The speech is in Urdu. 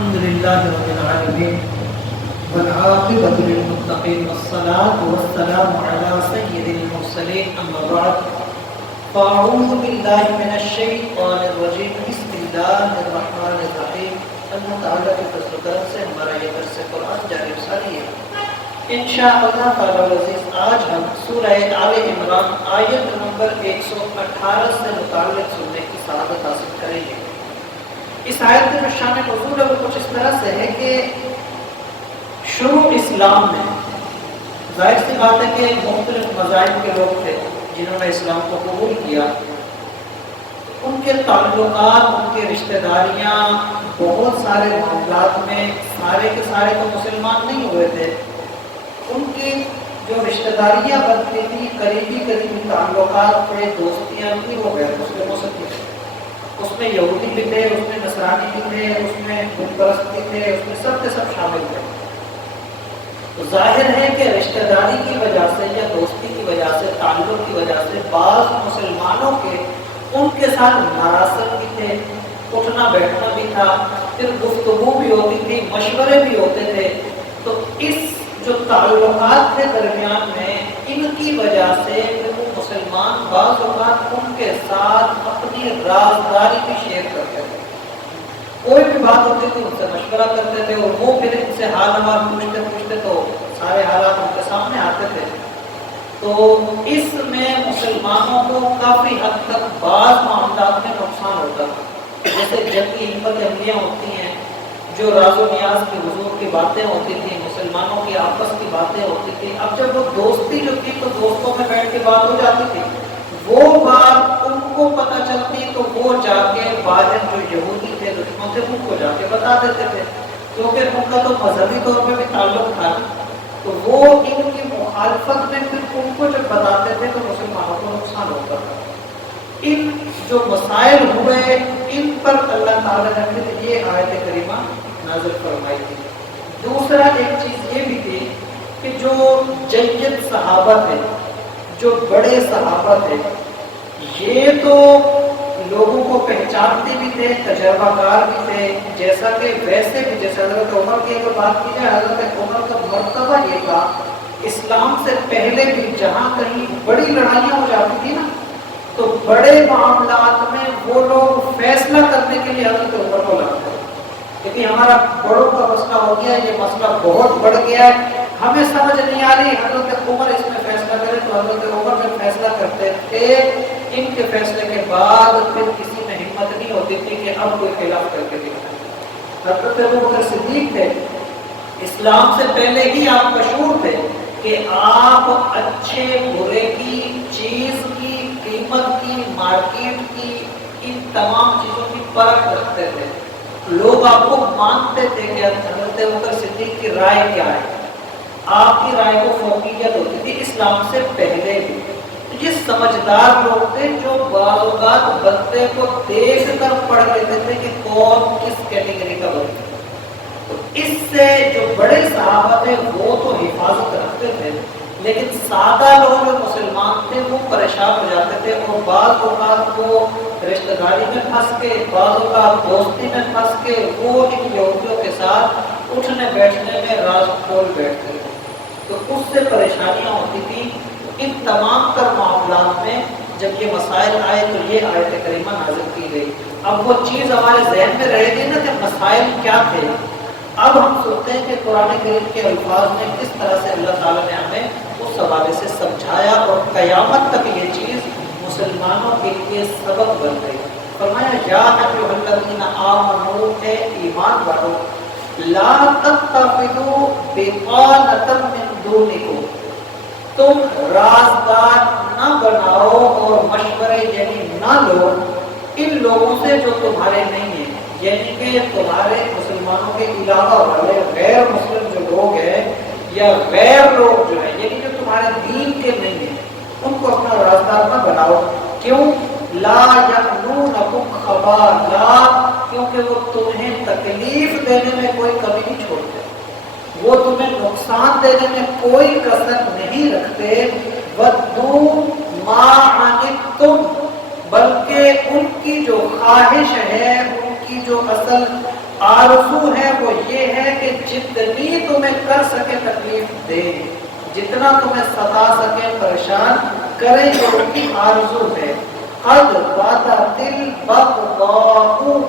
الحمد لله رب العالمين والعاقبة للمتقين والصلاة والسلام على سيد المرسلين أما بعد فأعوذ بالله من الشيطان الرجيم بسم الله الرحمن الرحيم اللہ تعالیٰ کے فضل و کرم سے ہمارا یہ درس قرآن جاری ساری ہے انشاءاللہ تعالیٰ العزیز آج ہم سورہ آل عمران آیت نمبر 118 سے متعلق سننے کی سعادت حاصل کریں گے۔ اس آیت میں شان نزول وہ کچھ اس طرح سے ہے کہ شروع اسلام میں ظاہر سی بات ہے کہ مختلف مذاہب کے لوگ تھے جنہوں نے اسلام کو قبول کیا، ان کے تعلقات، ان کے رشتہ داریاں، بہت سارے معاملات میں سارے کے سارے تو مسلمان نہیں ہوئے تھے، ان کی جو رشتہ داریاں بنتی تھیں، قریبی تعلقات تھے، دوستیاں تھیں، وہ غیر مسلموں سے تھیں۔ اس میں یہودی بھی تھے، اس میں نصرانی بھی تھے، اس میں بت پرست بھی تھے، اس میں سب کے سب شامل تھے۔ تو ظاہر ہے کہ رشتہ داری کی وجہ سے یا دوستی کی وجہ سے، تعلق کی وجہ سے بعض مسلمانوں کے ان کے ساتھ مراسم بھی تھے، اٹھنا بیٹھنا بھی تھا، پھر گفتگو بھی ہوتی تھی، مشورے بھی ہوتے تھے۔ تو اس جو تعلقات تھے درمیان میں، ان کی وجہ سے وہ مسلمان بعض اوقات ان کے ساتھ اپنی رازداری بھی شیئر کرتے تھے۔ کوئی بھی بات ہوتی تھی ان سے مشورہ کرتے تھے، اور وہ پھر ان سے حال حوال پوچھتے تو سارے حالات ان کے سامنے آتے تھے۔ تو اس میں مسلمانوں کو کافی حد تک بعض معاملات میں نقصان ہوتا تھا، جیسے جنگی حکمت عملیاں ہوتی ہیں، جو راز و نیاز کی حضور کی باتیں ہوتی تھیں، مسلمانوں کی آپس کی باتیں ہوتی تھیں۔ اب جب وہ دوستی جو تھی تو دوستوں میں بیٹھ کے بات ہو جاتی تھی، وہ بات ان کو پتہ چلتی تو وہ جا کے باہر جو یہودی تھے، دشمن تھے، ان کو جا کے بتا دیتے تھے، کیونکہ ان کا تو مذہبی طور پہ بھی تعلق تھا، تو وہ ان کی مخالفت میں پھر ان کو جب بتاتے تھے تو مسلمانوں کو نقصان ہوتا تھا۔ ان جو مسائل ہوئے ان پر اللہ تعالیٰ نے پھر یہ آیت کریمہ نازل فرمائی تھی۔ دوسرا ایک چیز یہ بھی تھی کہ جو جید صحابہ تھے، جو بڑے صحابہ تھے، یہ تو لوگوں کو پہچانتے بھی تھے، تجربہ کار بھی تھے، جیسا کہ ویسے بھی جیسے حضرت عمر کی اگر بات کی جائے، حضرت عمر کا مرتبہ یہ تھا اسلام سے پہلے بھی جہاں کہیں بڑی لڑائیاں ہو جاتی تھی نا، تو بڑے معاملات میں وہ لوگ فیصلہ کرنے کے لیے حضرت عمر کو لاتے تھے، کیونکہ ہمارا بڑوں کا مسئلہ ہو گیا، یہ مسئلہ بہت بڑھ گیا ہے، ہمیں سمجھ نہیں آ رہی، حضرت عمر اس میں فیصلہ کرے، تو حضرت عمر میں فیصلہ کرتے تھے۔ ان کے فیصلے کے بعد پھر کسی میں ہمت نہیں ہوتی تھی کہ اب کوئی خلاف کر کے دکھائے۔ حضرت ابوبکر صدیق تھے، اسلام سے پہلے ہی آپ مشہور تھے کہ آپ اچھے برے کی، چیز کی، قیمت کی، مارکیٹ کی، ان تمام چیزوں کی پرکھ رکھتے تھے۔ لوگ آپ کو مانتے تھے کہ حضرت ابوبکر صدیق کی رائے کیا ہے، آپ کی رائے کو فوقیت ہوتی تھی اسلام سے پہلے بھی۔ یہ سمجھدار لوگ تھے جو بعض اوقات بندے کو دیکھ کر پڑھ لیتے تھے کہ کون کس کیٹیگری کا بندہ ہے۔ تو اس سے جو بڑے صحابہ تھے وہ تو حفاظت رکھتے تھے، لیکن سادہ لوگ جو مسلمان تھے وہ پریشان ہو جاتے تھے، اور بعض اوقات وہ رشتہ داری میں پھنس کے، بعض اوقات دوستی میں پھنس کے وہ ان یہودیوں کے ساتھ اٹھنے بیٹھنے میں راز کھول بیٹھتے تھے، تو اس سے پریشانیاں ہوتی تھیں۔ ان تمام تر معاملات میں جب یہ مسائل آئے تو یہ آیت کریمہ نازل کی گئی۔ اب وہ چیز ہمارے ذہن میں رہے گی نا کہ مسائل کیا تھے، اب ہم سوچتے ہیں کہ قرآن کریم کے الفاظ میں کس طرح سے اللہ تعالیٰ نے ہمیں اس حوالے سے سمجھایا، اور قیامت تک یہ چیز مسلمانوں کے لیے سبق بن گئی۔ فرمایا یا ایھا الذین آمنوا، اے ایمان والو، لا تتخذوا بطانۃ من دونکم، تم رازدار نہ بناؤ اور مشورے یعنی نہ لو ان لوگوں سے جو تمہارے نہیں ہیں، یعنی کہ تمہارے مسلمانوں کے علاوہ والے غیر مسلم جو لوگ ہیں یا غیر لوگ جو ہیں، یعنی جو تمہارے دین کے نہیں ہیں، ان کو اپنا رازدار نہ بناؤ۔ کیوں؟ لا یألونکم خبالا، کیونکہ وہ تمہیں تکلیف دینے میں کوئی کمی نہیں چھوڑتے، وہ تمہیں نقصان دینے میں کوئی کسر نہیں رکھتے۔ وَدُّوا مَا عَنِتُّمْ، بلکہ ان کی جو خواہش ہے، ان کی جو اصل آرزو ہے وہ یہ ہے کہ جتنی تمہیں کر سکے تکلیف دے، جتنا تمہیں ستا سکے پریشان کرے، یہ ان کی آرزو ہے۔ قد بدت البغضاء